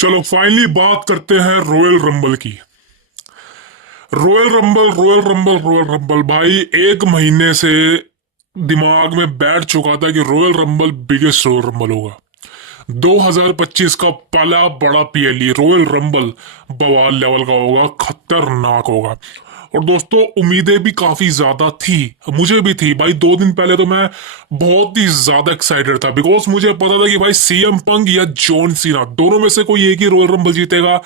चलो फाइनली बात करते हैं रॉयल रंबल की। Royal rumble royal rumble royal rumble भाई, एक महीने से दिमाग में बैठ चुका था कि royal rumble biggest royal rumble होगा। 2025 का पहला बड़ा पीएलई रॉयल रंबल बवाल लेवल का होगा, खतरनाक होगा। और दोस्तों, उम्मीदें भी काफी ज्यादा थी, मुझे भी थी भाई। 2 दिन पहले तो मैं बहुत ही ज्यादा एक्साइटेड था, बिकॉज मुझे पता था कि भाई सीएम पंग या जॉन सीना दोनों में से कोई एक ही रॉयल रंबल जीतेगा।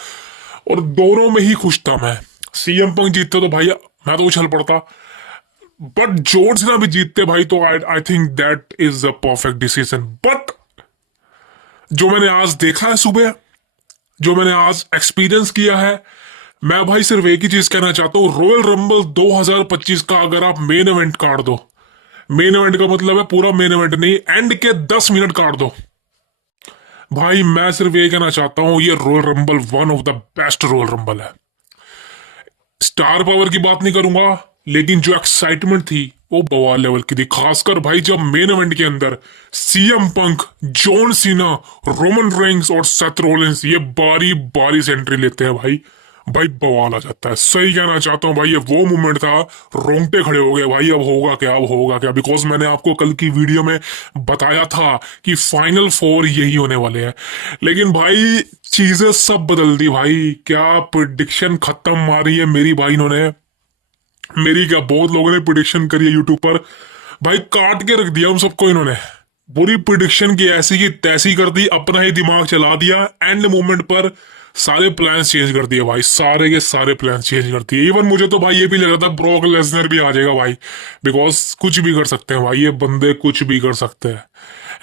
और दोनों में ही खुश था मैं। सीएम पंग जीतते तो भाई मैं तो उछल पड़ता, बट जॉन सीना भी जीतते भाई तो I I think that is a perfect decision. But जो मैंने आज देखा है सुबह, जो मैंने आज एक्सपीरियंस किया है, मैं भाई सिर्फ एक ही चीज कहना चाहता हूँ। रॉयल रंबल 2025 का अगर आप मेन इवेंट काट दो, मेन इवेंट का मतलब है पूरा मेन इवेंट नहीं, एंड के 10 मिनट काट दो, भाई मैं सिर्फ ये कहना चाहता हूँ ये royal rumble one of the best royal rumble है। स्टार पावर की बात नहीं करूंगा, लेकिन जो एक्साइटमेंट थी वो बवाल लेवल की थी। खासकर भाई जब मेन इवेंट के अंदर CM Punk, John Cena, Roman Reigns और सेथ रोलिंस ये बारी बारी से एंट्री लेते हैं भाई, भाई बवाल आ जाता है। सही कहना चाहता हूँ भाई, ये वो मोमेंट था, रोंगटे खड़े हो गए भाई। अब होगा क्या, अब होगा क्या, बिकॉज मैंने आपको कल की वीडियो में बताया था कि फाइनल फोर यही होने वाले हैं। लेकिन भाई चीजें सब बदल दी भाई। क्या प्रिडिक्शन खत्म मारी है मेरी भाई इन्होंने, मेरी क्या, बहुत लोगों ने प्रिडिक्शन करी है यूट्यूब पर भाई, काट के रख दिया उन सबको इन्होंने। पूरी प्रिडिक्शन की ऐसी की तैसी कर दी, अपना ही दिमाग चला दिया, एंड मोमेंट पर सारे प्लान्स चेंज कर दिए भाई, सारे के सारे प्लान्स चेंज कर दिए। इवन मुझे तो भाई ये भी लग रहा था ब्रॉक लेसनर भी आ जाएगा भाई, बिकॉज कुछ भी कर सकते हैं भाई ये बंदे, कुछ भी कर सकते हैं।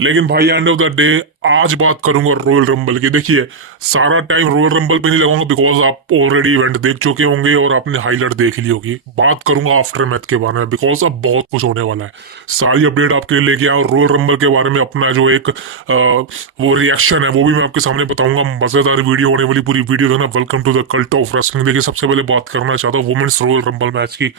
लेकिन भाई एंड ऑफ द डे आज बात करूंगा रॉयल रंबल की। देखिए, सारा टाइम रॉयल रंबल पे नहीं लगाऊंगा, बिकॉज आप ऑलरेडी इवेंट देख चुके होंगे और आपने हाईलाइट देख ली होगी। बात करूंगा आफ्टर मैथ के बारे में, बिकॉज अब बहुत कुछ होने वाला है। सारी अपडेट आपके लिए लेके आया, और रॉयल रंबल के बारे में अपना जो एक वो रिएक्शन है वो भी मैं आपके सामने बताऊंगा। मजेदार वीडियो होने वाली, पूरी वीडियो देना। Welcome to the cult of wrestling. देखिए, सबसे पहले बात करना चाहता हूँ वुमेन्स रॉयल रंबल मैच की।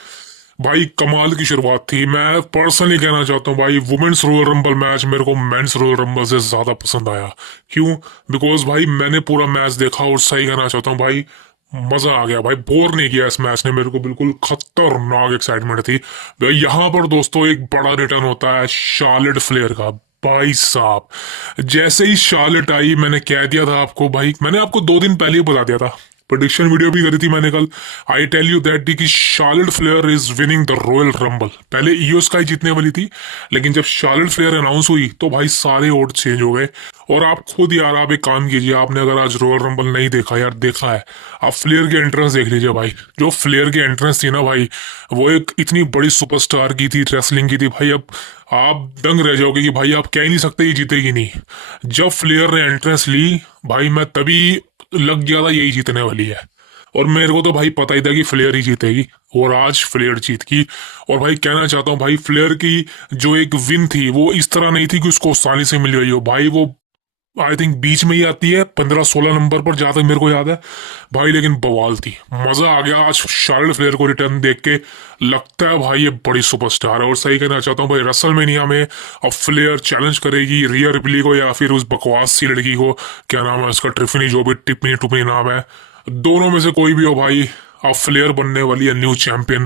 भाई कमाल की शुरुआत थी। मैं पर्सनली कहना चाहता हूँ भाई, वुमेन्स रॉयल रंबल मैच मेरे को मेंस रॉयल रंबल से ज्यादा पसंद आया। क्यों? बिकॉज भाई मैंने पूरा मैच देखा, और सही कहना चाहता हूँ भाई, मजा आ गया भाई, बोर नहीं किया इस मैच ने मेरे को, बिल्कुल खतरनाक एक्साइटमेंट थी भाई। यहाँ पर दोस्तों एक बड़ा रिटर्न होता है शार्लेट फ्लेयर का। भाई साहब, जैसे ही शार्लेट आई, मैंने कह दिया था आपको भाई, मैंने आपको 2 दिन पहले ही बता दिया था, प्रोडिक्शन वीडियो भी करी थी मैंने कल। आई टेल यू दैट कि Charlotte Flair is winning the royal rumble. पहले ईओ स्काई जीतने वाली थी, लेकिन जब शार्लेट फ्लेयर अनाउंस हुई तो भाई सारे ओट चेंज हो गए। और आप खुद यार, आप एक काम कीजिए, आपने अगर आज रॉयल रंबल नहीं देखा यार, देखा है, आप फ्लेयर की एंट्रेंस देख लीजिए भाई। जो फ्लेयर की एंट्रेंस थी ना भाई, वो एक इतनी बड़ी सुपरस्टार की थी, रेसलिंग की थी भाई। अब आप दंग रह जाओगे कि भाई आप कह ही नहीं सकते ये जीतेगी नहीं। जब फ्लेयर ने एंट्रेंस ली भाई, मैं तभी लग गया था यही जीतने वाली है। और मेरे को तो भाई पता ही था कि फ्लेयर ही जीतेगी, और आज फ्लेयर जीत गई। और भाई कहना चाहता हूँ भाई, फ्लेयर की जो एक विन थी वो इस तरह नहीं थी कि उसको आसानी से मिल गई हो भाई। वो आई थिंक बीच में ही आती है 15-16 नंबर पर, जहां तक मेरे को याद है भाई। लेकिन बवाल थी, मजा आ गया आज शार्लेट फ्लेयर को रिटर्न देख के। लगता है भाई ये बड़ी सुपरस्टार है। और सही कहना चाहता हूँ भाई, रेसलमेनिया में अब फ्लेयर चैलेंज करेगी रिया रिप्ली को, या फिर उस बकवास सी लड़की को, क्या नाम है उसका, ट्रिफनी, जो भी टिप्पनी टुपनी नाम है, दोनों में से कोई भी हो भाई, अब फ्लेयर बनने वाली है न्यू चैंपियन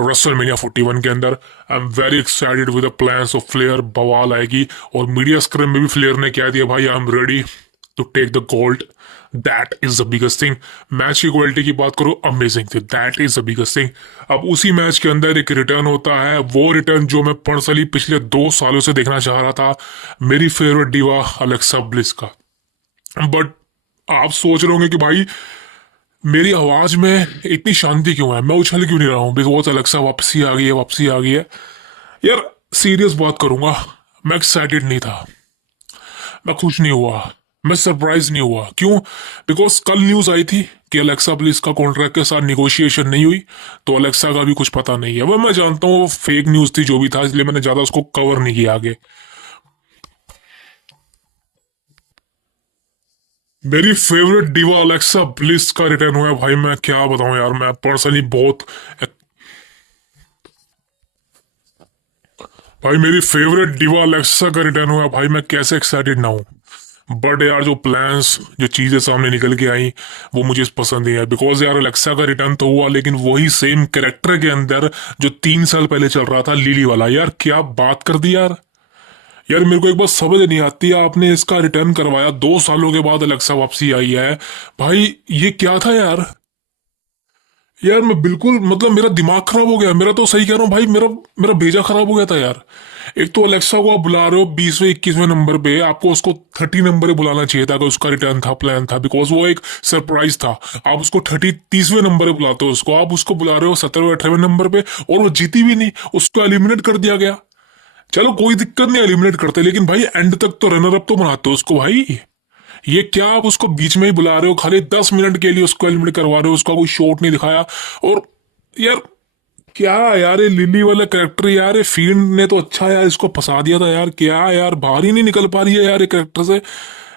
रेसलमेनिया 41 के अंदर। I am very excited with the plans of Flair, बवाल आएगी। और मीडिया स्क्रम में भी फ्लेयर ने कह दिया भाई, I am ready to take the gold, that is the biggest thing. Match की क्वालिटी की बात करो, अमेजिंग थी, that is the biggest thing. अब उसी मैच के अंदर एक रिटर्न होता है, वो रिटर्न जो मैं पर्सनली पिछले 2 सालों से देखना चाह रहा था, मेरी फेवरेट डीवा अलेक्सा ब्लिस का। बट आप सोच रहे होंगे कि भाई मेरी आवाज में इतनी शांति क्यों है, मैं उछल क्यों नहीं रहा हूँ, बिकॉज अलेक्सा वापसी आ गई है, वापसी आ गई है। यार सीरियस बात करूंगा, मैं एक्साइटेड नहीं था, मैं खुश नहीं हुआ, मैं सरप्राइज नहीं हुआ। क्यों? बिकॉज कल न्यूज आई थी कि अलेक्सा ब्लिस का कॉन्ट्रैक्ट के साथ निगोशिएशन नहीं हुई, तो अलेक्सा का भी कुछ पता नहीं है। वह मैं जानता हूँ वो फेक न्यूज थी जो भी था, इसलिए मैंने ज्यादा उसको कवर नहीं किया आगे। मेरी फेवरेट डिवा अलेक्सा ब्लिस का रिटर्न हुआ है भाई, मैं क्या बताऊं यार, मैं पर्सनली बहुत, भाई मेरी फेवरेट डिवा अलेक्सा का रिटर्न हुआ है भाई, मैं कैसे एक्साइटेड ना हूं। बट यार जो प्लान्स, जो चीजें सामने निकल के आई, वो मुझे पसंद नहीं है। बिकॉज यार अलेक्सा का रिटर्न तो हुआ, लेकिन वही सेम कैरेक्टर के अंदर जो 3 साल पहले चल रहा था, लिली वाला, यार क्या बात कर दी यार। यार मेरे को एक बात समझ नहीं आती, आपने इसका रिटर्न करवाया, 2 सालों के बाद अलेक्सा वापसी आई है। भाई ये क्या था यार। यार मैं बिल्कुल, मतलब मेरा दिमाग खराब हो गया, मेरा तो सही कह रहा हूँ भाई, मेरा मेरा भेजा खराब हो गया था यार। एक तो अलेक्सा को आप बुला रहे हो 20वें 21वें नंबर पे, आपको उसको 30 नंबर पे बुलाना चाहिए था अगर उसका रिटर्न था, प्लान था, बिकॉज वो एक सरप्राइज था। आप उसको 30 30वें नंबर पे बुलाते हो उसको, आप उसको बुला रहे हो 17वें 18वें नंबर पे, और वो जीती भी नहीं, उसको एलिमिनेट कर दिया गया। चलो कोई दिक्कत नहीं, एलिमिनेट करते, लेकिन भाई एंड तक तो रनर अप तो बनाते हो उसको भाई। ये क्या आप उसको बीच में ही बुला रहे हो, खाली 10 मिनट के लिए उसको एलिमिनेट करवा रहे हो, उसका कोई शॉट नहीं दिखाया। और यार क्या यार, ये लिली वाला कैरेक्टर यार, ये फील्ड ने तो अच्छा यार इसको फंसा दिया था यार, क्या यार बाहर ही नहीं निकल पा रही है यार ये कैरेक्टर से।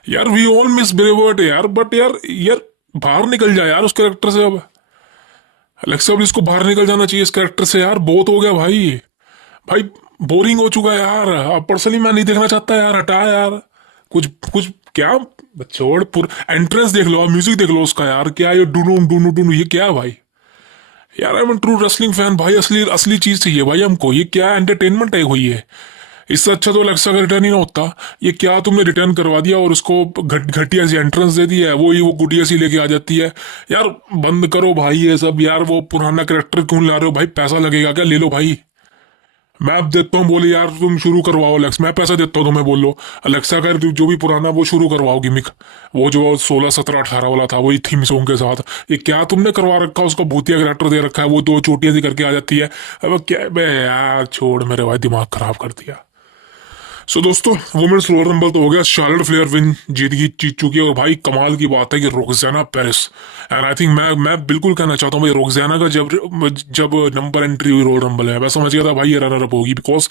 यार वी ऑल मिस ब्रेवर्ट यार, बट यार यार बाहर निकल जाए यार उस कैरेक्टर से अब। अलेक्सा प्लीज को बाहर निकल जाना चाहिए इस कैरेक्टर से यार, बहुत हो गया भाई। भाई बोरिंग हो चुका है यार, अब पर्सनली मैं नहीं देखना चाहता यार, हटा यार। कुछ कुछ क्या, छोड़, पूरा एंट्रेंस देख लो, म्यूजिक देख लो उसका यार, क्या ये डुनू डुनू डुनू, ये क्या है भाई। यार I am true wrestling fan भाई, असली असली चीज चाहिए भाई हमको, ये क्या एंटरटेनमेंट है हुई है। इससे अच्छा तो अलेक्सा का रिटर्न ही ना होता। ये क्या तुमने रिटर्न करवा दिया और उसको घटिया सी एंट्रेंस दे दी है, वो ही वो गुटिया सी लेके आ जाती है। यार बंद करो भाई ये सब यार, वो पुराना कैरेक्टर क्यों ला रहे हो भाई, पैसा लगेगा क्या, ले लो भाई। मैं अब देता हूँ बोले यार, तुम शुरू करवाओ अलेक्स, मैं पैसा देता हूँ तुम्हें, बोलो अलेक्सा का जो भी पुराना वो शुरू करवाओ गिमिक, वो जो 16 17 18 वाला था, वही थीम सॉन्ग के साथ। ये क्या तुमने करवा रखा, उसका भूतिया कैरेक्टर दे रखा है, वो 2 चोटियां सी करके आ जाती है। अब क्या बे यार, छोड़ मेरे भाई, दिमाग खराब कर दिया। सो दोस्तों, वुमेन्स रॉयल रंबल तो हो गया, शार्लेट फ्लेयर विन जीत चुकी है। और भाई कमाल की बात है कि रोक्साना पेरिस, एंड आई थिंक मैं बिल्कुल कहना चाहता हूँ भाई, रोक्साना का जब जब नंबर एंट्री हुई रॉयल रंबल है, मैं समझ गया था भाई ये रनर अप होगी, बिकॉज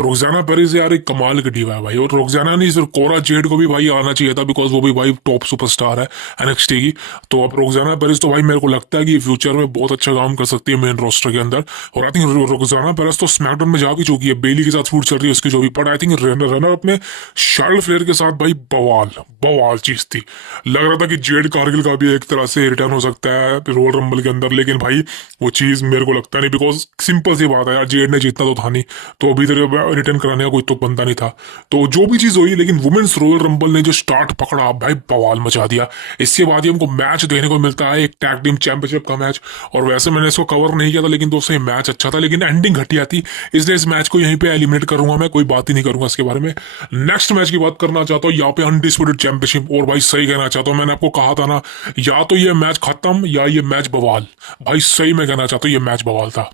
रोक्साना पेरिस यार एक कमाल की डिवा है भाई। और रोक्साना नहीं सिर्फ, कोरा जेड को भी भाई आना चाहिए था, बिकॉज वो भी भाई टॉप सुपरस्टार है एनएक्सटी की। तो अब रोक्साना पेरिस तो भाई मेरे को लगता है कि फ्यूचर में बहुत अच्छा काम कर सकती है मेन रोस्टर के अंदर। और आई थिंक रोक्साना पेरिस तो स्मैकडाउन में जा भी चुकी है, बेली के साथ फूट चल रही है उसकी जो भी, but I think runner up में शार्लेट फ्लेयर के साथ भाई बवाल बवाल चीज थी। लग रहा था कि जेड कारगिल का भी एक तरह से रिटर्न हो सकता है रॉयल रंबल के अंदर, लेकिन भाई वो चीज मेरे को लगता नहीं, बिकॉज सिंपल सी बात है यार, जेड ने जीतना तो था नहीं, तो अभी तक रिटर्न कराने का कोई तो बनता नहीं था। तो जो भी चीज हुई, लेकिन वुमेन्स रॉयल रंबल ने जो स्टार्ट पकड़ा भाई, बवाल मचा दिया। इसके बाद ही हमको मैच देखने को मिलता है, एक टैग टीम चैंपियनशिप का मैच। और वैसे मैंने इसको कवर नहीं किया था, लेकिन दोस्तों ये मैच अच्छा था, लेकिन एंडिंग घटिया थी, इसलिए इस मैच को यहीं पे एलिमिनेट करूंगा, मैं कोई बात ही नहीं करूंगा इसके बारे में। नेक्स्ट मैच की बात करना चाहता हूँ यहाँ पे, अनडिस्प्यूटेड चैंपियनशिप। और भाई सही कहना चाहता हूँ, मैंने आपको कहा था ना, या तो ये मैच खत्म या ये मैच बवाल। भाई सही में कहना चाहता हूँ, ये मैच बवाल था,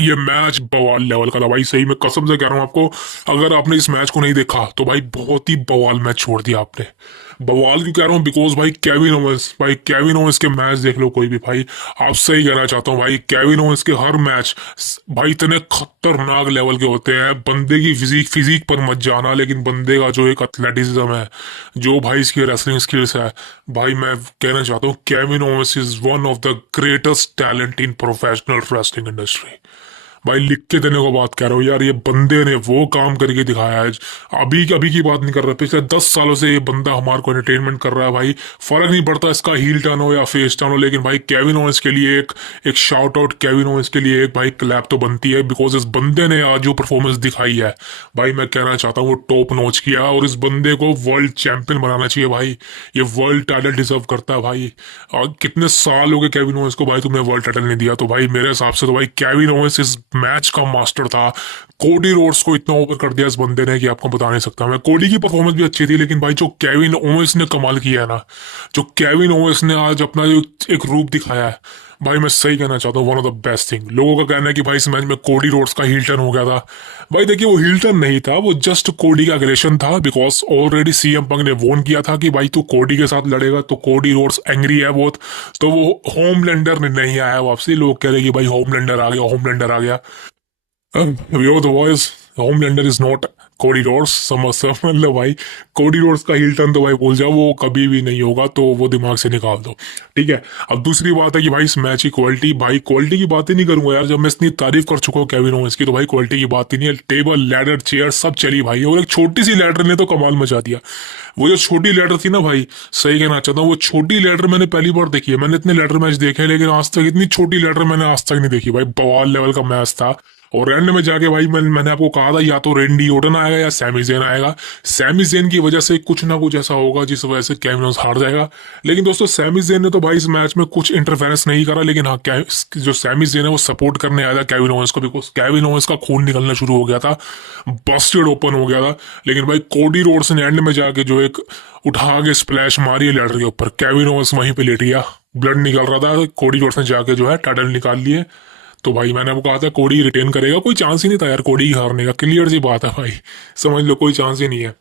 ये मैच बवाल लेवल का था भाई, सही में कसम से कह रहा हूँ आपको। अगर आपने इस मैच को नहीं देखा तो भाई बहुत ही बवाल मैच छोड़ दिया आपने। बवाल क्यों कह रहा हूँ, बिकॉज भाई केविन ओवेंस, भाई केविन ओवेंस के मैच देख लो कोई भी भाई, आप सही कहना चाहता हूँ भाई, केविन ओवेंस के हर मैच भाई इतने खतरनाक लेवल के होते हैं। बंदे की फिजिक फिजिक पर मत जाना, लेकिन बंदे का जो एक एथलेटिज्म है, जो भाई इसकी रेसलिंग स्किल्स है, भाई मैं कहना चाहता हूँ Kevin Owens is one of the greatest talent in professional wrestling industry. भाई लिख के देने को बात कह रहा हूँ यार, ये बंदे ने वो काम करके दिखाया है। अभी अभी की बात नहीं कर रहा, पिछले 10 सालों से ये बंदा हमारे को एंटरटेनमेंट कर रहा है भाई। फर्क नहीं पड़ता इसका हील टर्न हो या फेस टर्न हो, लेकिन भाई केविन ओवेंस के लिए एक शाउट आउट, केविन ओवेंस के लिए एक भाई क्लैप तो बनती है, बिकॉज इस बंदे ने आज जो परफॉर्मेंस दिखाई है भाई, मैं कहना चाहता हूँ वो टॉप नॉच किया। और इस बंदे को वर्ल्ड चैंपियन बनाना चाहिए भाई, ये वर्ल्ड टाइटल डिजर्व करता है भाई। और कितने साल हो गए केविन ओवेंस को भाई, तुमने वर्ल्ड टाइटल नहीं दिया, तो भाई मेरे हिसाब से तो भाई केविन ओवेंस इस मैच का मास्टर था। कोडी रोड्स को इतना ओवर कर दिया इस बंदे ने कि आपको बता नहीं सकता मैं। कोडी की परफॉर्मेंस भी अच्छी थी, लेकिन भाई जो केविन ओवेंस ने कमाल किया है ना, जो केविन ओवेंस ने आज अपना जो एक रूप दिखाया है भाई, मैं सही कहना चाहता हूँ one of the best thing. लोगों का कहना है कि भाई इस मैच में कोडी रोड्स का हील टर्न हो गया था, भाई देखिए वो हील टर्न नहीं था, वो जस्ट कोडी का अग्रेशन था, बिकॉज ऑलरेडी सीएम पंक ने वॉर्न किया था कि भाई तू कोडी के साथ लड़ेगा तो कोडी रोड्स एंग्री है बहुत। तो वो होमलैंडर नहीं आया वापसी, लोग कह रहे कि भाई होमलैंडर आ गया, होमलैंडर आ गया। We know the voice, Homelander is not Cody Rhodes, समझ लो भाई। कोडी रोड्स का हील टर्न तो भाई भूल जाओ, वो कभी भी नहीं होगा, तो वो दिमाग से निकाल दो। ठीक है। अब दूसरी बात है कि भाई इस मैच की क्वालिटी, भाई क्वालिटी की बात ही नहीं करूंगा यार, जब मैं इतनी तारीफ कर चुका हूँ केविन ओवेंस की, तो भाई क्वालिटी की बात ही नहीं है। टेबल, लैडर, चेयर सब चली भाई, और एक छोटी सी लैडर ने तो कमाल मचा दिया। वो जो छोटी लैडर थी ना भाई, सही कहना चाहता हूँ, वो छोटी लैडर मैंने पहली बार देखी है। मैंने इतने लैडर मैच देखे हैं, लेकिन आज तक इतनी छोटी लैडर मैंने आज तक नहीं देखी भाई। बवाल लेवल का मैच था। और एंड में जाके भाई मैंने आपको कहा था या तो रेंडी ओटन आएगा या सैमी ज़ेन आएगा। सैमी ज़ेन की वजह से कुछ ना कुछ ऐसा होगा जिस वजह से केविन ओवेंस हार जाएगा। लेकिन दोस्तों सैमी ज़ेन ने तो भाई इस मैच में कुछ इंटरफेरेंस नहीं करा, लेकिन हाँ जो सैमी ज़ेन है वो सपोर्ट करने आया था केविन ओवेंस को, बिकॉज केविन ओवेंस का खून निकलना शुरू हो गया था, बस्टेड ओपन हो गया था। लेकिन भाई कोडी रोड्स ने एंड में जाके जो एक उठा के स्प्लैश मारी है लैडर के ऊपर, केविन ओवेंस वहीं पे लेट गया, ब्लड निकल रहा था, कोडी रोड्स ने जाके जो है टाइटल निकाल लिए। तो भाई मैंने आपको कहा था कोडी रिटेन करेगा, कोई चांस ही नहीं था यार कोडी ही हारने का, क्लियर सी बात है भाई, समझ लो कोई चांस ही नहीं है।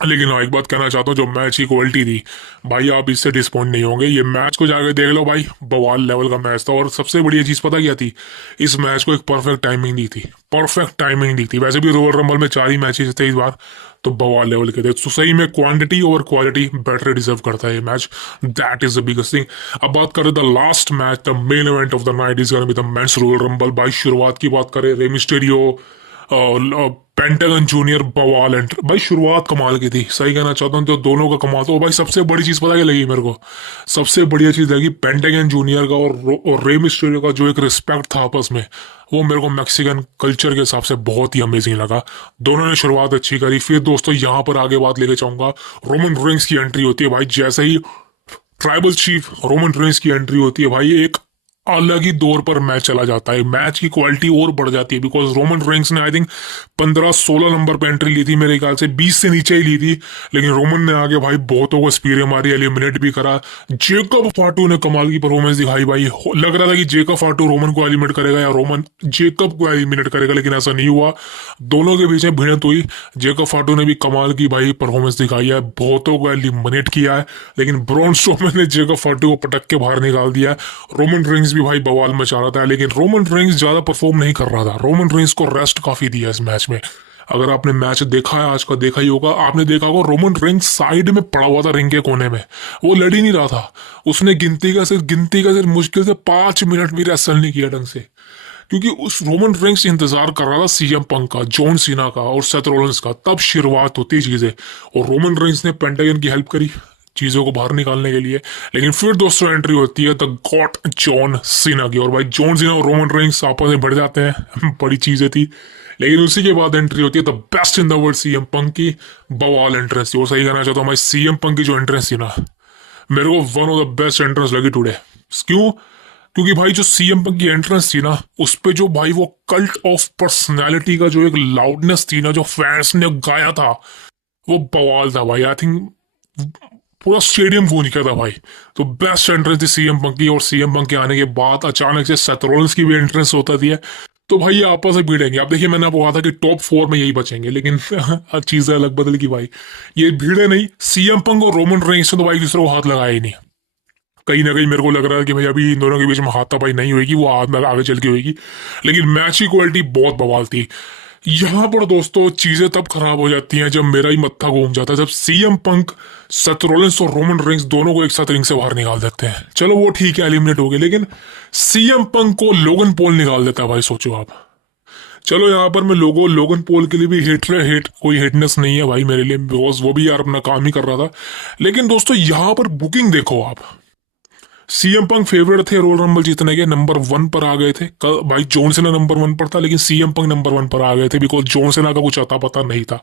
लेकिन हाँ एक बात कहना चाहता हूँ, जो मैच की क्वालिटी थी भाई, आप इससे डिसपॉइंट नहीं होंगे। ये मैच को जाकर देख लो भाई, बवाल लेवल का मैच था। और सबसे बढ़िया चीज़ पता क्या थी, इस मैच को एक परफेक्ट टाइमिंग दी थी, परफेक्ट टाइमिंग दी थी। वैसे भी रॉयल रंबल में 4 ही मैचेस थे इस बार, तो बवाल लेवल के थे। तो सही में क्वांटिटी और क्वालिटी बेटर डिजर्व करता है ये match, that is the biggest thing. अब बात करें the last match, the main event of the night is gonna be the men's royal rumble. भाई शुरुआत की बात करें, रे मिस्टेरियो, पेंटागन जूनियर, बवाल एंट्री भाई, शुरुआत कमाल की थी, सही कहना चाहता हूँ, तो दोनों का कमाल। तो भाई सबसे बड़ी चीज पता क्या लगी मेरे को, सबसे बढ़िया चीज लगी पेंटागन जूनियर का और रे मिस्टेरियो का जो एक रिस्पेक्ट था आपस में, वो मेरे को मैक्सिकन कल्चर के हिसाब से बहुत ही अमेजिंग लगा। दोनों ने शुरुआत अच्छी करी। फिर दोस्तों यहाँ पर आगे बात लेके चाहूंगा, रोमन रेंस की एंट्री होती है भाई, जैसे ही ट्राइबल चीफ रोमन रेंस की एंट्री होती है भाई, एक अलग ही दौर पर मैच चला जाता है, मैच की क्वालिटी और बढ़ जाती है। बिकॉज रोमन रेंस ने आई थिंक 15-16 नंबर पे एंट्री ली थी, मेरे ख्याल से 20 से नीचे ही ली थी, लेकिन रोमन ने आगे भाई बहुतों को स्पीरें मारी, एलिमिनेट भी करा। जेकब फाटू ने कमाल की परफॉर्मेंस दिखाई भाई, लग रहा था कि जेकब फाटू रोमन को एलिमिनेट करेगा या रोमन जेकब को एलिमिनेट करेगा, लेकिन ऐसा नहीं हुआ, दोनों के बीच में भिड़ंत हुई। जेकब फाटू ने भी कमाल की भाई परफॉर्मेंस दिखाई है, बहुतों को एलिमिनेट किया है, लेकिन ब्रॉन स्ट्रोमैन ने जेकब फाटू को पटक के बाहर निकाल दिया। रोमन रेंस भी भाई बवाल मचा रहा था, लेकिन रोमन रेंस ज्यादा परफॉर्म नहीं कर रहा था। रोमन रेंस को रेस्ट काफी दिया इस मैच में। अगर आपने मैच देखा है आज का, देखा ही होगा, आपने देखा होगा रोमन रेंस साइड में पड़ा हुआ था रिंग के कोने में, वो लड़ ही नहीं रहा था। उसने गिनती का सिर्फ मुश्किल से 5 मिनट भी रेसल नहीं किया ढंग से, क्योंकि उस रोमन रेंस इंतजार कर रहा था सीएम पंक का, जॉन सीना का और सेथ रॉलिंस का, तब शुरुआत होती चीजें। और रोमन रेंस ने पेंटागन की हेल्प करी चीजों को बाहर निकालने के लिए। लेकिन फिर दोस्तों एंट्री होती है द गॉड जॉन सीना की, और भाई जॉन सीना और रोमन रेंस आपस में बढ़ जाते हैं बड़ी चीजें थी। लेकिन उसी के बाद एंट्री होती है the best in the world CM Punk की, बवाल एंट्रेंस थी। और सही कहना चाहता हूँ भाई, सीएम पंक की जो एंट्रेंस थी ना, मेरे को one of the best entrance लगी टुडे। क्यों? क्योंकि भाई जो सीएम पंक की एंट्रेंस थी ना, उस पे जो भाई वो कल्ट ऑफ पर्सनैलिटी का जो एक लाउडनेस थी ना, जो फैंस ने गाया था, वो बवाल था भाई। आई थिंक पूरा स्टेडियम गूंज गया था भाई। तो बेस्ट एंट्रेंस थी सीएम पंक की। और सीएम पंक के आने के बाद अचानक से सेथ रॉलिंस की भी एंट्रेंस होता थी है। तो भाई ये आपस में भिड़ेंगे। आप देखिए मैंने आपको कहा था कि टॉप 4 में यही बचेंगे, लेकिन चीजें अलग बदल की भाई, ये भीड़े नहीं। सीएम पंक और रोमन रेंस ने तो भाई एक दूसरे को हाथ लगाया ही नहीं। कहीं ना कहीं मेरे को लग रहा है कि भाई अभी इन दोनों के बीच में हाथापाई नहीं होगी, वो आगे चल के होगी। लेकिन मैच की क्वालिटी बहुत बवाल थी। यहाँ पर दोस्तों चीजें तब खराब हो जाती हैं जब मेरा ही मत्था घूम जाता है, जब सीएम पंक, सेथ रॉलिंस और रोमन रेंस दोनों को एक साथ रिंग से बाहर निकाल देते हैं। चलो वो ठीक है, एलिमिनेट हो गए, लेकिन सीएम पंक को लोगन पॉल निकाल देता है भाई, सोचो आप। चलो यहाँ पर मैं लोगन पॉल के लिए भी कोई हेटनेस नहीं है भाई मेरे लिए, बिकॉज वो भी यार अपना काम ही कर रहा था। लेकिन दोस्तों यहाँ पर बुकिंग देखो आप, सीएम पंक फेवरेट थे रोयल रंबल जीतने के, नंबर 1 पर आ गए थे। कल भाई जॉन सेना नंबर 1 पर था, लेकिन सीएम पंक नंबर 1 पर आ गए थे, बिकॉज जॉन सेना का कुछ अता पता नहीं था।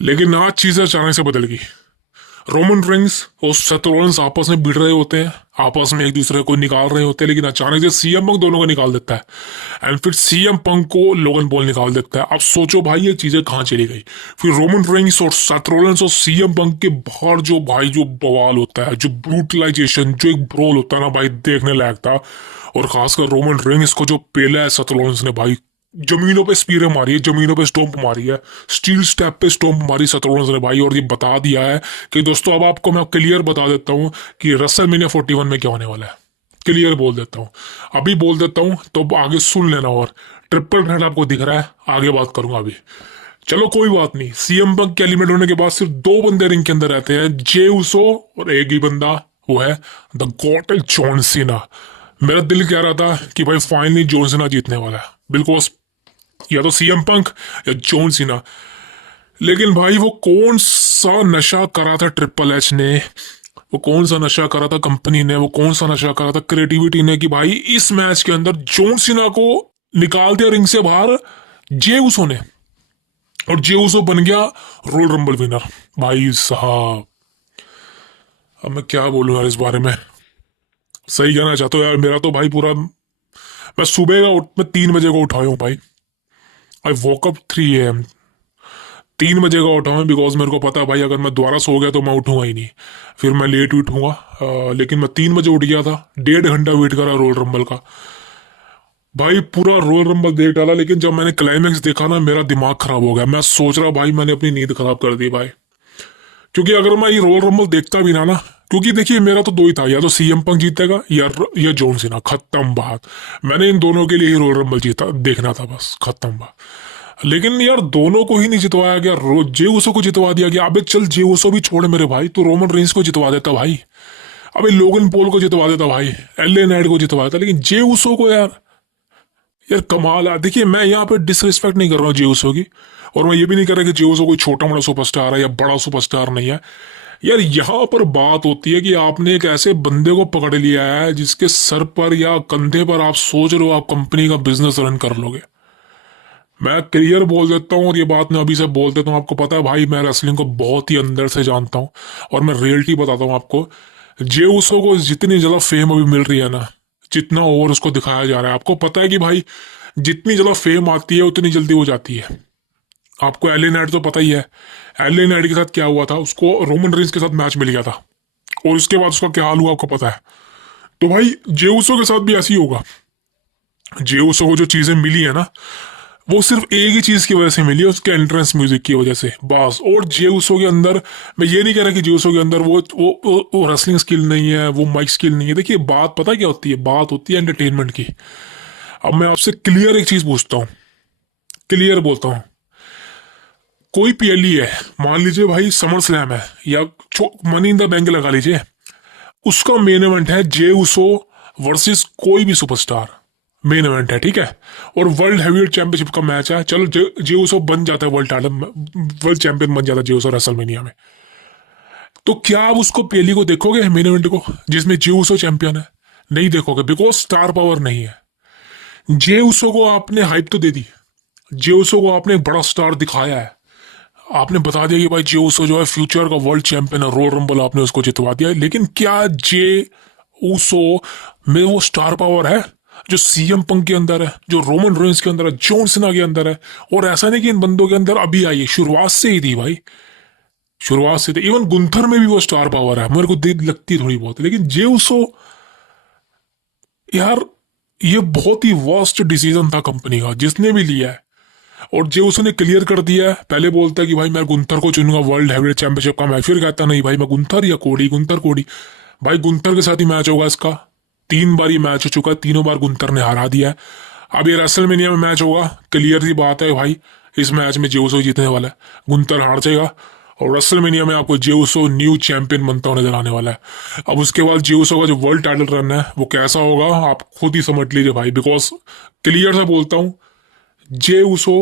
लेकिन आज चीजें अचानक से बदल गई। रोमन रेंस और सेथ रॉलिंस आपस में भिड़ रहे होते हैं, आपस में एक दूसरे को निकाल रहे होते हैं, लेकिन अचानक से सीएम पंक दोनों को निकाल देता है। एंड फिर सीएम पंक को लोगन पॉल निकाल देता है। अब सोचो भाई ये चीजें कहाँ चली गई। फिर रोमन रेंस और सेथ रॉलिंस और सीएम पंक के बाहर जो भाई जो बवाल होता है, जो ब्रूटलाइजेशन, जो एक ब्रोल होता है ना भाई, देखने लायक था। और खासकर रोमन रेंस को जो पेला है सेथ रॉलिंस ने भाई, जमीनों पे स्पीरें मारी है, जमीनों पे स्टोम्प मारी है, स्टील स्टेप पे स्टोम्प मारी सेथ रॉलिंस ने भाई। और ये बता दिया है कि दोस्तों, अब आपको मैं क्लियर बता देता हूँ कि रेसलमेनिया 41 में क्या होने वाला है। क्लियर बोल देता हूँ, अभी बोल देता हूँ, तो आगे सुन लेना। और ट्रिपल थ्रेट आपको दिख रहा है, आगे बात करूंगा अभी। चलो कोई बात नहीं, सीएम पंक के एलिमिनेट होने के बाद सिर्फ दो बंदे रिंग के अंदर रहते हैं, जे उसो और एक ही बंदा, वो है द गॉट जॉन सीना। मेरा दिल कह रहा था कि भाई फाइनली जॉन सीना जीतने वाला है, बिकॉज या तो सीएम पंक या जॉन सीना। लेकिन भाई वो कौन सा नशा करा था ट्रिपल एच ने, वो कौन सा नशा करा था कंपनी ने, वो कौन सा नशा करा था क्रिएटिविटी ने, कि भाई इस मैच के अंदर जॉन सीना को निकाल दिया रिंग से बाहर जे उसो ने, और जे उसो बन गया रोयल रंबल विनर। भाई साहब अब मैं क्या बोलूं यार इस बारे में। सही कहना चाहता हूँ यार, मेरा तो भाई पूरा, मैं सुबह का मैं 3 बजे को उठाया हूँ भाई। आई वॉक अप 3 AM, 3 बजे का उठा हूँ, बिकॉज मेरे को पता है भाई अगर मैं दोबारा सो गया तो मैं उठूंगा ही नहीं, फिर मैं लेट उठूंगा। लेकिन मैं 3 बजे उठ गया था, 1.5 घंटा वेट करा रोयल रंबल का। भाई पूरा रोयल रंबल देख डाला, लेकिन जब मैंने क्लाइमैक्स देखा ना मेरा दिमाग खराब हो गया। मैं सोच रहा भाई मैंने अपनी नींद खराब कर दी भाई, क्योंकि अगर मैं ये रोयल रंबल देखता भी ना, क्योंकि देखिए मेरा तो दो ही था, या तो सीएम पंक जीतेगा या जॉन सीना, खत्म बात। मैंने इन दोनों के लिए ही रोयल रंबल जीता देखना था, बस खत्म बात। लेकिन यार दोनों को ही नहीं जितवाया गया, जे उसो को जितवा दिया गया। अबे चल जे उसो भी छोड़ मेरे भाई, तो रोमन रेंस को जितवा देता भाई, अबे लोगन पॉल को जितवा देता भाई, एलए नाइट को जितवा देता, लेकिन जे उसो को यार, यार कमाल है। देखिए मैं यहाँ पे डिसरिस्पेक्ट नहीं कर रहा हूँ जे उसो की, और मैं ये भी नहीं कर रहा कि जे उसो कोई छोटा मोटा सुपरस्टार है या बड़ा सुपरस्टार नहीं है। यार यहाँ पर बात होती है कि आपने एक ऐसे बंदे को पकड़ लिया है जिसके सर पर या कंधे पर आप सोच रहे हो आप कंपनी का बिजनेस रन कर लोगे। मैं क्लियर बोल देता हूँ, और ये बात मैं अभी से बोल देता हूँ, आपको पता है भाई मैं रेसलिंग को बहुत ही अंदर से जानता हूँ, और मैं रियलिटी बताता हूँ आपको। जे उसो को जितनी ज्यादा फेम अभी मिल रही है ना, जितना ओवर उसको दिखाया जा रहा है, आपको पता है कि भाई जितनी ज्यादा फेम आती है उतनी जल्दी वो जाती है। आपको एले नाइट तो पता ही है, एले नाइट के साथ क्या हुआ था, उसको रोमन रेंस के साथ मैच मिल गया था, और उसके बाद उसका क्या हाल हुआ आपको पता है। तो भाई जे उसो के साथ भी ऐसे ही होगा। जे उसो को जो चीजें मिली है ना, वो सिर्फ एक ही चीज की वजह से मिली है, उसके एंट्रेंस म्यूजिक की वजह से बस। और जे उसो के अंदर, मैं ये नहीं कह रहा कि जे उसो के अंदर वो रेसलिंग स्किल नहीं है, वो माइक स्किल नहीं है। देखिए बात पता क्या होती है, बात होती है एंटरटेनमेंट की। अब मैं आपसे क्लियर एक चीज पूछता हूँ, क्लियर बोलता हूँ, कोई पीएलई है, मान लीजिए भाई समर स्लैम है या मनी इन द बैंक लगा लीजिए, उसका मेन इवेंट है जे उसो वर्सेस कोई भी सुपरस्टार, मेन इवेंट है ठीक है, और वर्ल्ड हैवीवेट चैंपियनशिप का मैच है। चलो जे उसो बन जाता है वर्ल्ड चैंपियन बन जाता है जे उसो रेसलमेनिया में, तो क्या आप उसको पीएलई को देखोगे मेन इवेंट को जिसमें जे उसो चैंपियन है? नहीं देखोगे, बिकॉज स्टार पावर नहीं है। जे उसो को आपने हाइप तो दे दी, जे उसो को आपने एक बड़ा स्टार दिखाया है, आपने बता दिया कि भाई जे उसो जो है फ्यूचर का वर्ल्ड चैंपियन है, रोयल रंबल आपने उसको जितवा दिया, लेकिन क्या जे उसो में वो स्टार पावर है जो सीएम पंक के अंदर है, जो रोमन रेंस के अंदर है, जॉन सीना के अंदर है? और ऐसा नहीं कि इन बंदों के अंदर अभी आई है, शुरुआत से ही थी भाई, शुरुआत से थी। इवन गुंथर में भी वो स्टार पावर है, मेरे को देख लगती थोड़ी बहुत, लेकिन जे उसो यार, ये बहुत ही वर्स्ट डिसीजन था कंपनी का जिसने भी लिया है। और जो उसने क्लियर कर दिया है, पहले बोलता है कि भाई मैं गुंथर को चुनूंगा वर्ल्ड हैवीवेट चैंपियनशिप का मैच, फिर कहता नहीं भाई मैं गुंथर या कोडी, गुंथर कोडी। भाई गुंथर के साथ ही मैच होगा इसका, 3 बार ही मैच हो चुका है, तीनों बार गुंथर ने हरा दिया है। अब ये रेसलमेनिया में मैच होगा, क्लियर सी बात है भाई इस मैच में जे उसो जीतने वाला है, गुंथर हार जाएगा, और रेसलमेनिया में आपको जे उसो न्यू चैंपियन बनता हुआ नजर आने वाला है। अब उसके बाद जे उसो का जो वर्ल्ड टाइटल रन है वो कैसा होगा आप खुद ही समझ लीजिए भाई, बिकॉज क्लियर सा बोलता हूँ जे उसो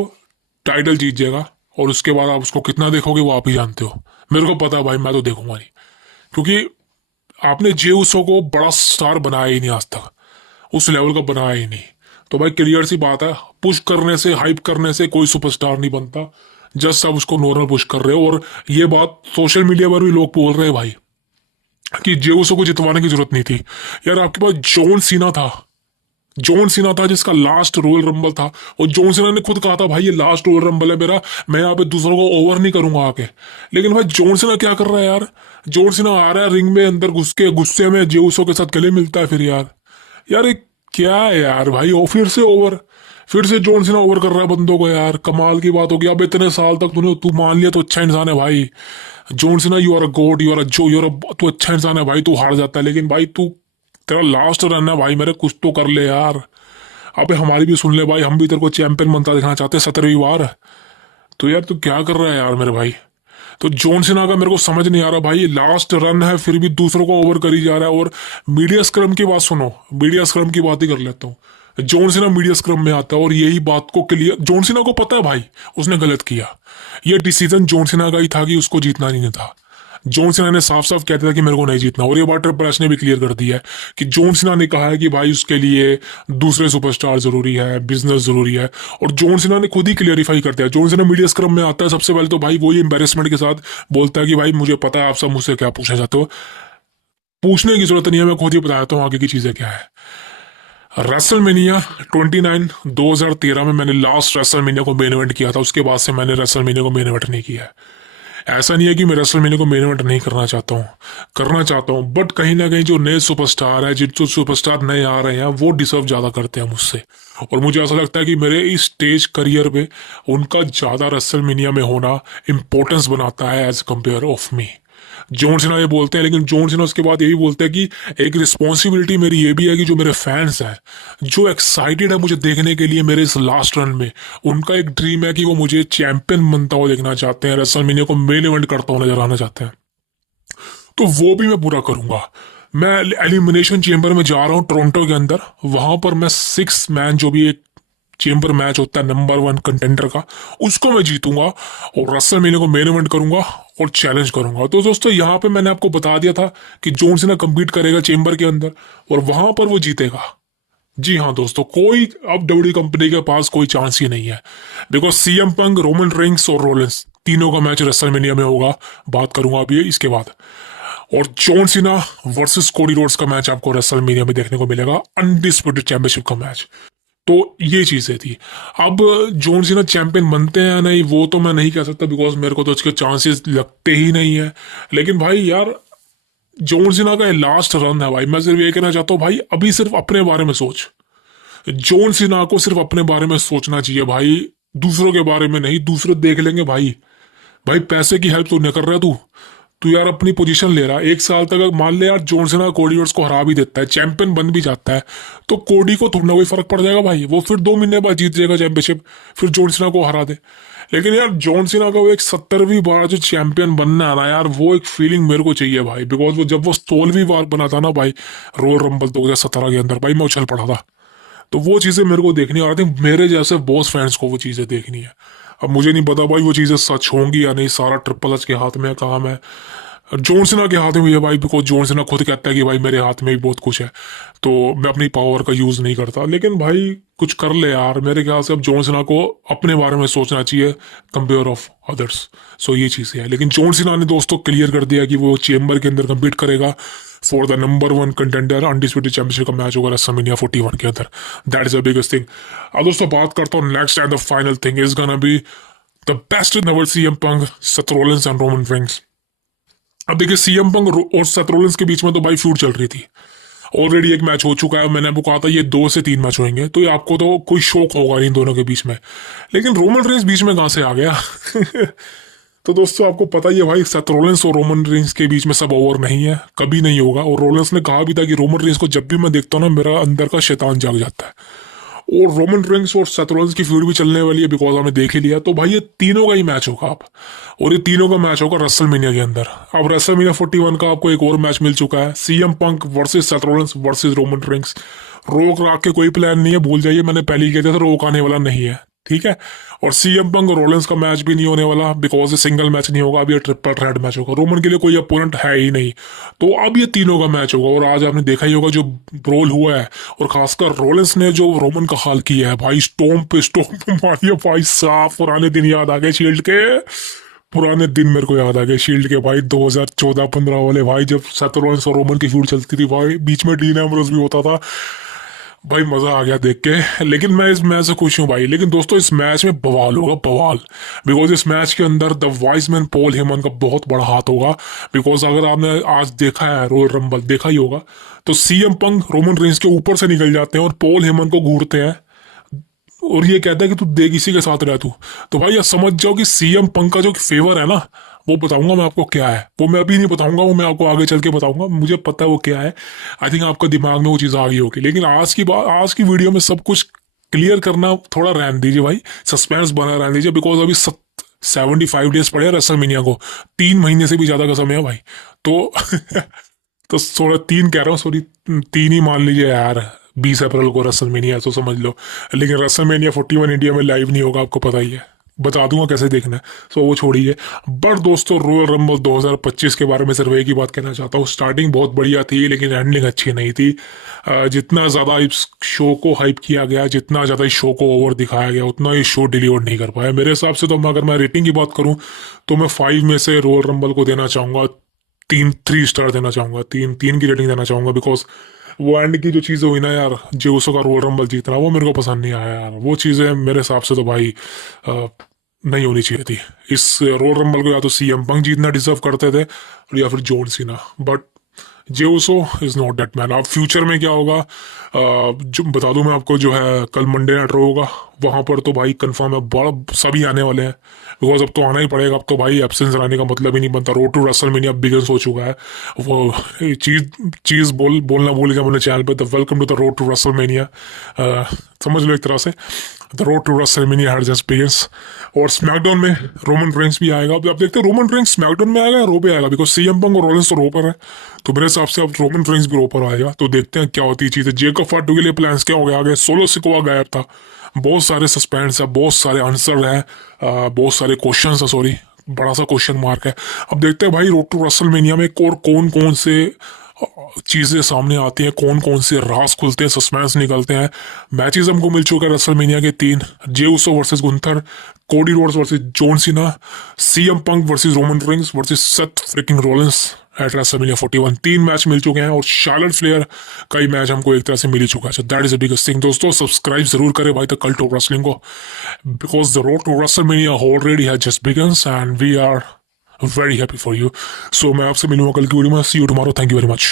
टाइटल जीत जाएगा, और उसके बाद आप उसको कितना देखोगे वो आप ही जानते हो। मेरे को पता है भाई मैं तो देखूंगा नहीं, क्योंकि आपने जे उसो को बड़ा स्टार बनाया ही नहीं आज तक, उस लेवल का बनाया ही नहीं। तो भाई क्लियर सी बात है, पुश करने से हाइप करने से कोई सुपरस्टार नहीं बनता, जस्ट आप उसको नॉर्मल पुश कर रहे हो। और ये बात सोशल मीडिया पर भी लोग बोल रहे हैं भाई कि जे उसो को जितवाने की जरूरत नहीं थी। यार आपके पास जॉन सीना था, जॉन सीना था जिसका लास्ट रॉयल रंबल था, और जॉन सीना ने खुद कहा था भाई ये लास्ट रॉयल रंबल है मेरा, मैं यहाँ पे दूसरों को ओवर नहीं करूंगा आके। लेकिन भाई जॉन सीना क्या कर रहा है यार, जॉन सीना आ रहा है रिंग में अंदर घुस के, गुस्से में जे उसो के साथ गले मिलता है फिर। यार यार ये क्या है यार भाई, और फिर से ओवर, फिर से जॉन सीना ओवर कर रहा है बंदों को। यार कमाल की बात होगी, अब इतने साल तक तू मान लिया तो अच्छा इंसान है भाई। John Cena you are a god, you are a Joe, you are तू अच्छा इंसान है भाई, तू हार जाता है, लेकिन भाई तू, तेरा लास्ट रन है भाई, मेरे कुछ तो कर ले यार। अबे हमारी भी सुन ले भाई, हम भी तेरे को चैंपियन बनता दिखाना चाहते हैं 17वीं बार। तो यार तू क्या कर रहा है यार मेरे भाई? तो जॉन सीना का मेरे को समझ नहीं आ रहा भाई, लास्ट रन है फिर भी दूसरों को ओवर करी जा रहा है। और मीडिया स्क्रम की बात सुनो, मीडिया स्क्रम की बात ही कर लेता हूँ। जॉन सीना मीडिया स्क्रम में आता है और यही बात को क्लियर, जॉन सीना को पता है भाई उसने गलत किया। ये डिसीजन जॉन सीना का ही था कि उसको जीतना नहीं था। जॉन सीना ने साफ साफ कहता था कि मेरे को नहीं जीतना, और ये बात ट्रिपल एच ने भी क्लियर कर दिया है कि जॉन सीना ने कहा है कि भाई उसके लिए दूसरे सुपरस्टार जरूरी है, बिजनेस जरूरी है। और जॉन सीना ने खुद ही क्लियरिफाई कर दिया। जॉन सीना मीडिया स्क्रम में आता है सबसे पहले तो भाई वो ये एम्बेरसमेंट के साथ बोलता है कि भाई मुझे पता है आप सब मुझसे क्या पूछना चाहते हो, पूछने की जरूरत नहीं है, मैं खुद ही बताता हूँ आगे की चीजें क्या है। रेसलमेनिया 29 2013 में मैंने लास्ट रेसलमेनिया को मेन इवेंट किया था, उसके बाद से मैंने रेसलमेनिया को मेन इवेंट नहीं किया है। ऐसा नहीं है कि मैं रेसलमेनिया को मेन इवेंट नहीं करना चाहता हूँ, करना चाहता हूँ, बट कहीं ना कहीं जो नए सुपरस्टार है, जो सुपरस्टार नए आ रहे हैं वो डिजर्व ज्यादा करते हैं मुझसे। और मुझे ऐसा लगता है कि मेरे इस स्टेज करियर पे उनका ज्यादा रेसलमेनिया में होना इंपॉर्टेंस बनाता है as compare of me. John Cena ये बोलते हैं, लेकिन जॉन सीना उसके बाद ये भी बोलते हैं कि एक रिस्पॉन्सिबिलिटी मेरी ये भी है कि जो मेरे फैंस हैं, जो एक्साइटेड है मुझे देखने के लिए मेरे इस लास्ट रन में, उनका एक ड्रीम है कि वो मुझे चैंपियन बनता हुआ देखना चाहते हैं, रेसलमेनिया को मेन इवेंट करता हुआ नजर आना चाहते हैं। तो वो भी मैं पूरा करूंगा। मैं एलिमिनेशन चेंबर में जा रहा हूँ टोरंटो के अंदर, वहां पर मैं 6 मैन जो भी एक चेंबर मैच होता है नंबर 1 कंटेंडर का, उसको मैं जीतूंगा और रेसलमेनिया को मेन इवेंट करूंगा और चैलेंज करूंगा। तो दोस्तों यहाँ पे मैंने आपको बता दिया था कि जॉन सीना कम्पीट करेगा चेंबर के अंदर और वहां पर वो जीतेगा। जी हाँ दोस्तों, कोई अब डब्ल्यू कंपनी के पास कोई चांस ही नहीं है, बिकॉज सीएम पंग, रोमन रेंग्स और रोलेंस तीनों का मैच रेसलमेनिया में होगा। बात करूंगा अभी इसके बाद। और John Cena versus Cody Rhodes का मैच आपको रेसलमेनिया में देखने को मिलेगा, अनडिस्प्यूटेड चैंपियनशिप का मैच। तो ये चीजें थी। अब जॉन सीना चैंपियन बनते हैं या नहीं वो तो मैं नहीं कह सकता, बिकॉज मेरे को तो उसके चांसेस लगते ही नहीं है। लेकिन भाई यार जॉन सीना का लास्ट रन है भाई, मैं सिर्फ ये कहना चाहता हूँ भाई, अभी सिर्फ अपने बारे में सोच। जॉन सीना को सिर्फ अपने बारे में सोचना चाहिए भाई, दूसरों के बारे में नहीं। दूसरे देख लेंगे भाई। भाई पैसे की हेल्प तो नहीं कर रहा तू, तू यार अपनी पोजीशन ले रहा है। 1 साल तक अगर मान ले यार जॉन सीना कोडी रोड्स को हरा भी देता है, चैंपियन बन भी जाता है, तो कोडी को थोड़ा कोई फर्क पड़ जाएगा भाई, वो फिर 2 महीने बाद जीत जाएगा चैंपियनशिप, फिर जॉन सीना को हरा दे। लेकिन यार जॉन सीना का वो एक 70वीं बार जो चैंपियन बनना है ना यार, वो एक फीलिंग मेरे को चाहिए भाई, बिकॉज वो जब वो 16वीं बार बना था ना भाई रॉयल रंबल 2017 के अंदर, भाई मैं उछल पड़ा था। तो वो चीजें मेरे को देखनी है, और आई थिंक मेरे जैसे बॉस फैंस को वो चीजें देखनी है। अब मुझे नहीं पता भाई वो चीजें सच होंगी या नहीं, सारा ट्रिपल एच के हाथ में काम है, जॉन सीना के हाथ में भी है भाई, बिकॉज जॉन सीना खुद कहता है कि भाई मेरे हाथ में भी बहुत कुछ है, तो मैं अपनी पावर का यूज नहीं करता। लेकिन भाई कुछ कर ले यार, मेरे ख्याल से अब जॉन सीना को अपने बारे में सोचना चाहिए कंपेयर ऑफ अदर्स। सो ये चीजें है। लेकिन जॉन सीना ने दोस्तों क्लियर कर दिया कि वो चेंबर के अंदर कम्पीट करेगा for the number 1 contender, undisputed championship का मैच होगा रेसलमेनिया 41 के अंदर। That is the biggest thing. अब दोस्तों बात करता हूँ next and the final thing is gonna be the best in the world, CM Punk, Seth Rollins and Roman Reigns. अब देखिए सीएम पंग और सेथ रॉलिंस के बीच में तो भाई फ्यूड चल रही थी, ऑलरेडी एक मैच हो चुका है, मैंने आपको कहा था ये 2 से 3 मैच होंगे, तो ये आपको तो कोई शौक होगा इन दोनों के बीच में। लेकिन रोमन रेंस बीच में कहां से आ गया? तो दोस्तों आपको पता ही है भाई, सेथ रॉलिंस और रोमन रेंस के बीच में सब ओवर नहीं है, कभी नहीं होगा। और रॉलिंस ने कहा भी था कि रोमन रेंस को जब भी मैं देखता हूँ ना मेरा अंदर का शैतान जाग जाता है। और रोमन रेंस और सेथ रॉलिंस की फ्यूड भी चलने वाली है, बिकॉज हमने देख ही लिया। तो भाई ये तीनों का ही मैच होगा अब, और ये तीनों का मैच होगा रेसलमेनिया के अंदर। अब रेसलमेनिया 41 का आपको एक और मैच मिल चुका है, CM Punk versus Seth Rollins versus Roman Reigns. रोक राक के कोई प्लान नहीं है, भूल जाइए, मैंने पहले ही कहता था रोक आने वाला नहीं है, ठीक है। और सीएम पंक और रोलेंस का मैच भी नहीं होने वाला, बिकॉज ये सिंगल मैच नहीं होगा, अब ये ट्रिपल थ्रेट मैच होगा। रोमन के लिए कोई अपोनेंट है ही नहीं, तो अब ये तीनों का मैच होगा। और आज आपने देखा ही होगा जो ब्रोल हुआ है, और खासकर रोलेंस ने जो रोमन का हाल किया है भाई, स्टोम पे मारिया भाई साहब। पुराने दिन याद आ गए शील्ड के, पुराने दिन मेरे को याद आ गए शील्ड के भाई, 2014-15 वाले भाई, जब सेथ रॉलिंस और रोमन की फ्यूड चलती थी भाई, बीच में डीन एम्ब्रोस भी होता था भाई, मजा आ गया देख के। लेकिन मैं इस मैच से खुश हूँ भाई। लेकिन दोस्तों इस मैच में बवाल होगा, बवाल, बिकॉज इस मैच के अंदर the wise man Paul Heyman का बहुत बड़ा हाथ होगा। बिकॉज अगर आपने आज देखा है रॉयल रंबल, देखा ही होगा, तो सीएम पंग रोमन रेंस के ऊपर से निकल जाते हैं और पॉल हेमन को घूरते हैं, और ये कहता है कि तू देख इसी के साथ रह तू। तो भाई ये समझ जाओ कि सीएम पंग का जो फेवर है ना, वो बताऊंगा मैं आपको क्या है, वो मैं अभी नहीं बताऊंगा, वो मैं आपको आगे चल के बताऊंगा, मुझे पता है वो क्या है। आई थिंक आपका दिमाग में वो चीज आ गई होगी। लेकिन आज की बात, आज की वीडियो में सब कुछ क्लियर करना थोड़ा रहने दीजिए भाई, सस्पेंस बना रहने दीजिए, बिकॉज अभी 75 डेज पड़े हैं रेसलमेनिया को, 3 महीने से भी ज्यादा का समय है भाई। तो तो 3 कह रहा हूँ, सॉरी 3 ही मान लीजिए यार। 20 अप्रैल को रेसलमेनिया तो समझ लो, लेकिन रेसलमेनिया 41 इंडिया में लाइव नहीं होगा, आपको पता ही है, बता दूंगा कैसे देखना है, सो वो छोड़िए। बट दोस्तों, रॉयल रंबल 2025 के बारे में सिर्फ एक ही बात कहना चाहता हूँ, स्टार्टिंग बहुत बढ़िया थी लेकिन एंडिंग अच्छी नहीं थी। जितना ज़्यादा इस शो को हाइप किया गया, जितना ज़्यादा इस शो को ओवर दिखाया गया, उतना ये शो डिलीवर नहीं कर पाया मेरे हिसाब से। तो अगर मैं रेटिंग की बात करूँ तो मैं 5 में से रॉयल रंबल को देना चाहूँगा 3 स्टार देना चाहूँगा, 3 की रेटिंग देना चाहूँगा। बिकॉज वो एंड की जो चीज़ें हुई ना यार, जो उसका रॉयल रंबल जीतना, वो मेरे को पसंद नहीं आया यार। वो चीज़ें मेरे हिसाब से तो भाई नहीं होनी चाहिए थी। इस रॉयल रंबल को या तो सीएम पंक जीतना डिजर्व करते थे या फिर John Cena, but Jey Uso is not that man. अब फ्यूचर में क्या होगा, जो बता दूं मैं आपको, जो है कल मंडे नाइट रॉ होगा, वहां पर तो भाई कंफर्म है, बड़ा सभी आने वाले हैं। बिकॉज अब तो आना ही पड़ेगा, अब तो भाई एब्सेंस रहने का मतलब ही नहीं बनता। रोड टू रेसलमेनिया बिगिंस हो चुका है। वो चीज चीज बोलना भूल गया मैंने चैनल पे, the welcome to the road to WrestleMania, समझ लो एक तरह से the road to WrestleMania had just begins. और स्मैकडाउन में रोमन रेंस भी आएगा। अब देखते हैं रोमन रेंस स्मैकडाउन में आएगा या रो पे आएगा, बिकॉज सीएम पंक और रोलेंस तो रो पर है, तो मेरे हिसाब से अब रोमन रेंस भी रो पर आएगा। तो देखते हैं क्या होती है चीज़ें। जेकब फाटू के लिए प्लान्स क्या हो गया आगे, सोलो सिकोवा गायब था, बहुत सारे सस्पेंस है, बहुत सारे आंसर है, बहुत सारे क्वेश्चन है, सॉरी बड़ा सा क्वेश्चन मार्क है। अब देखते हैं भाई रोड टू रेसलमेनिया में और कौन कौन से चीज़ें सामने आती हैं, कौन कौन से राज खुलते हैं, सस्पेंस निकलते हैं। मैचेस हमको मिल चुके हैं रेसलमेनिया के 3, Jey Uso versus Gunther, Cody Rhodes versus John Cena, CM Punk versus Roman Reigns versus Seth freaking Rollins at WrestleMania 41। 3 match मिल चुके हैं और शार्लेट फ्लेयर का ही मैच हमको एक तरह से मिल ही चुका है। So that is the biggest thing. दोस्तों सब्सक्राइब जरूर करें भाई द कल्ट ऑफ रेसलिंग को, because the road to WrestleMania already has just begins and we are very happy for you. So मैं आपसे मिलूंगा कल की वीडियो में। See you tomorrow. Thank you very much.